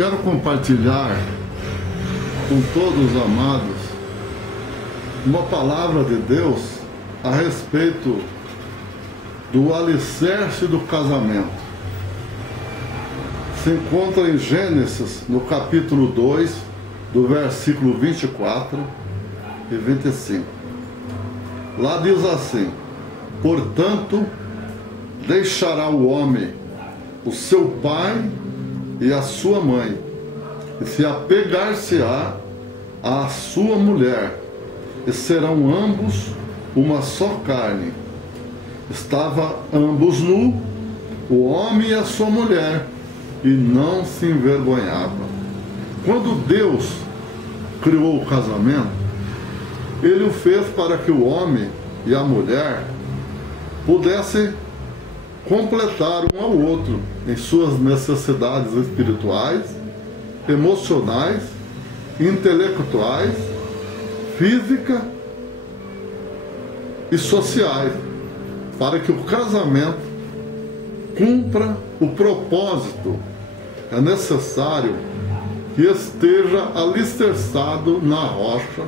quero compartilhar com todos os amados uma palavra de Deus a respeito do alicerce do casamento. Se encontra em Gênesis, no capítulo 2, do versículo 24 e 25. Lá diz assim: portanto, deixará o homem o seu pai e a sua mãe, e se apegar-se-á à sua mulher, e serão ambos uma só carne. Estava ambos nus, o homem e a sua mulher, e não se envergonhava. Quando Deus criou o casamento, Ele o fez para que o homem e a mulher pudessem completar um ao outro em suas necessidades espirituais, emocionais, intelectuais, físicas e sociais, para que o casamento cumpra o propósito. É necessário que esteja alicerçado na rocha,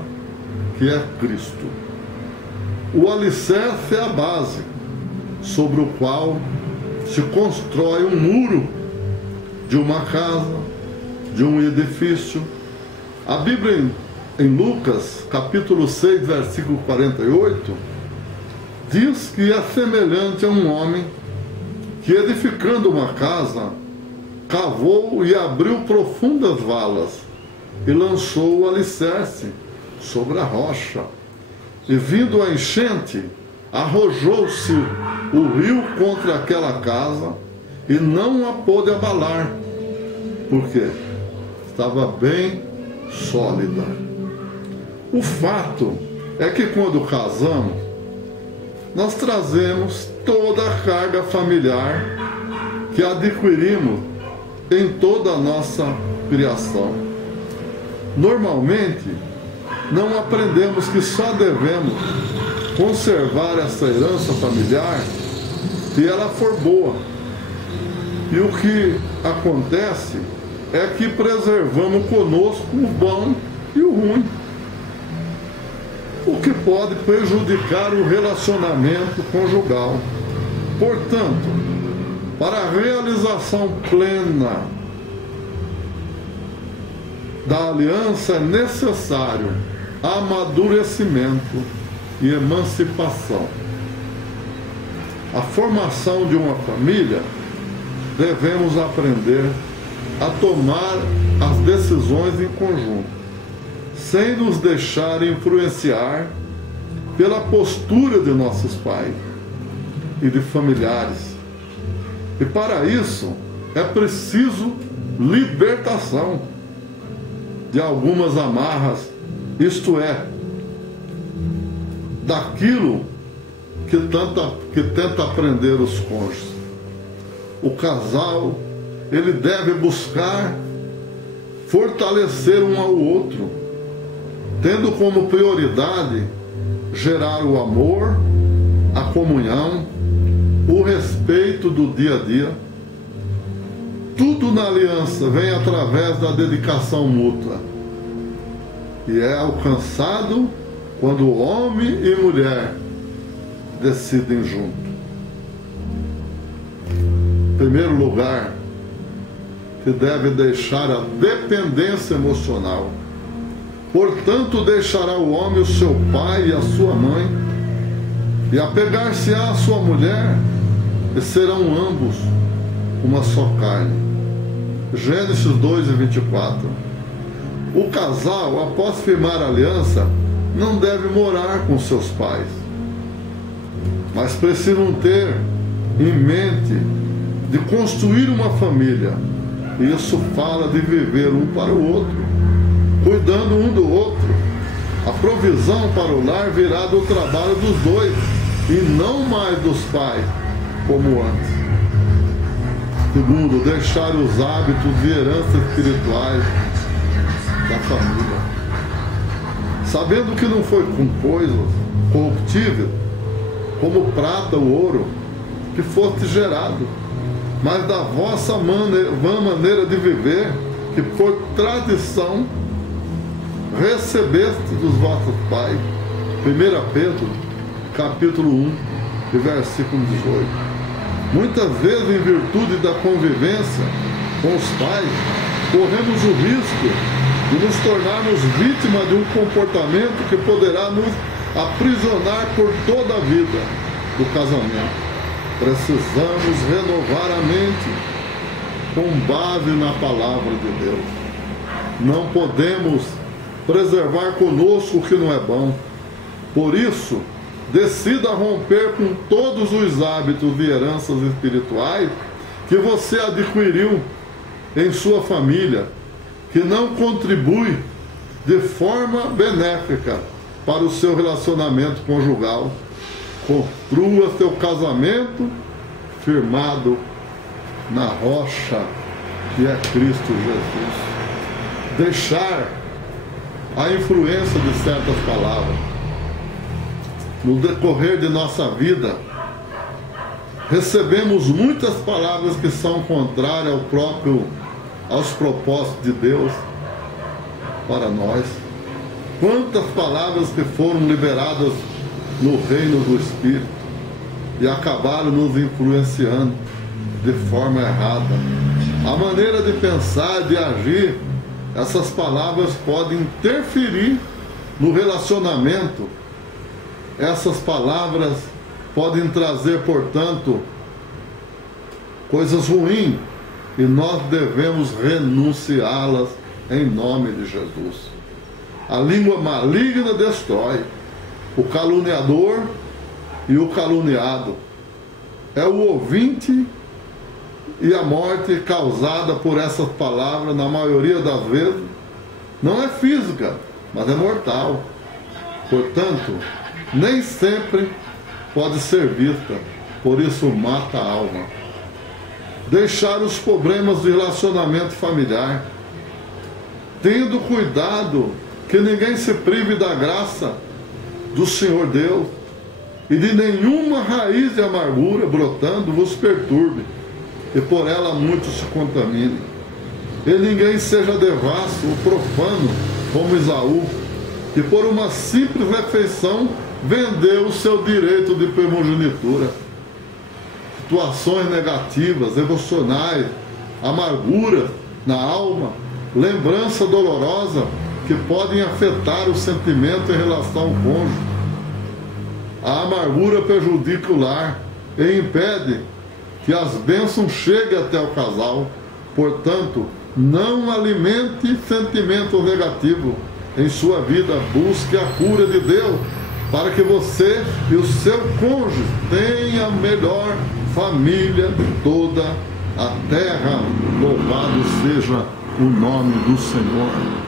que é Cristo. O alicerce é a base sobre o qual se constrói um muro de uma casa, de um edifício. A Bíblia em Lucas, capítulo 6, versículo 48, diz que é semelhante a um homem que, edificando uma casa, cavou e abriu profundas valas e lançou o alicerce sobre a rocha. E vindo a enchente, arrojou-se o rio contra aquela casa e não a pôde abalar, porque estava bem sólida. O fato é que quando casamos, nós trazemos toda a carga familiar que adquirimos em toda a nossa criação. Normalmente, não aprendemos que só devemos conservar essa herança familiar se ela for boa. E o que acontece é que preservamos conosco o bom e o ruim, o que pode prejudicar o relacionamento conjugal. Portanto, para a realização plena da aliança é necessário amadurecimento e emancipação. A formação de uma família, devemos aprender a tomar as decisões em conjunto, sem nos deixar influenciar pela postura de nossos pais e de familiares. E para isso é preciso libertação de algumas amarras, isto é, daquilo que tenta prender os cônjuges. O casal, ele deve buscar fortalecer um ao outro, tendo como prioridade gerar o amor, a comunhão, o respeito do dia a dia. Tudo na aliança vem através da dedicação mútua e é alcançado quando homem e mulher decidem junto. Em primeiro lugar, se deve deixar a dependência emocional. Portanto, deixará o homem o seu pai e a sua mãe, e apegar-se-á à sua mulher, e serão ambos uma só carne. Gênesis 2 e 24. O casal, após firmar a aliança, não deve morar com seus pais, mas precisam ter em mente de construir uma família. Isso fala de viver um para o outro, cuidando um do outro. A provisão para o lar virá do trabalho dos dois e não mais dos pais, como antes. Segundo, deixar os hábitos e heranças espirituais da família, sabendo que não foi com coisas corruptíveis, como prata ou ouro, que foste gerado, mas da vossa vã maneira de viver que por tradição recebeste dos vossos pais. 1 Pedro, capítulo 1, e versículo 18. Muitas vezes, em virtude da convivência com os pais, corremos o risco de nos tornarmos vítimas de um comportamento que poderá nos aprisionar por toda a vida do casamento. Precisamos renovar a mente com base na palavra de Deus. Não podemos preservar conosco o que não é bom. Por isso, decida romper com todos os hábitos e heranças espirituais que você adquiriu em sua família, que não contribui de forma benéfica para o seu relacionamento conjugal. Construa seu casamento firmado na rocha que é Cristo Jesus. Deixar a influência de certas palavras. No decorrer de nossa vida, recebemos muitas palavras que são contrárias aos propósitos de Deus para nós. Quantas palavras que foram liberadas no reino do Espírito e acabaram nos influenciando de forma errada. A maneira de pensar, de agir, essas palavras podem interferir no relacionamento. Essas palavras podem trazer, portanto, coisas ruins, e nós devemos renunciá-las em nome de Jesus. A língua maligna destrói. O caluniador e o caluniado é o ouvinte, e a morte causada por essas palavras, na maioria das vezes, não é física, mas é mortal. Portanto, nem sempre pode ser vista, por isso mata a alma. Deixar os problemas de relacionamento familiar, tendo cuidado que ninguém se prive da graça do Senhor Deus, e de nenhuma raiz de amargura brotando vos perturbe, e por ela muitos se contaminem. E ninguém seja devasso ou profano como Esaú, que por uma simples refeição vendeu o seu direito de primogenitura. Situações negativas, emocionais, amargura na alma, lembrança dolorosa que podem afetar o sentimento em relação ao cônjuge. A amargura prejudica o lar e impede que as bênçãos cheguem até o casal. Portanto, não alimente sentimentos negativos em sua vida. Busque a cura de Deus para que você e o seu cônjuge tenham a melhor família de toda a terra. Louvado seja o nome do Senhor.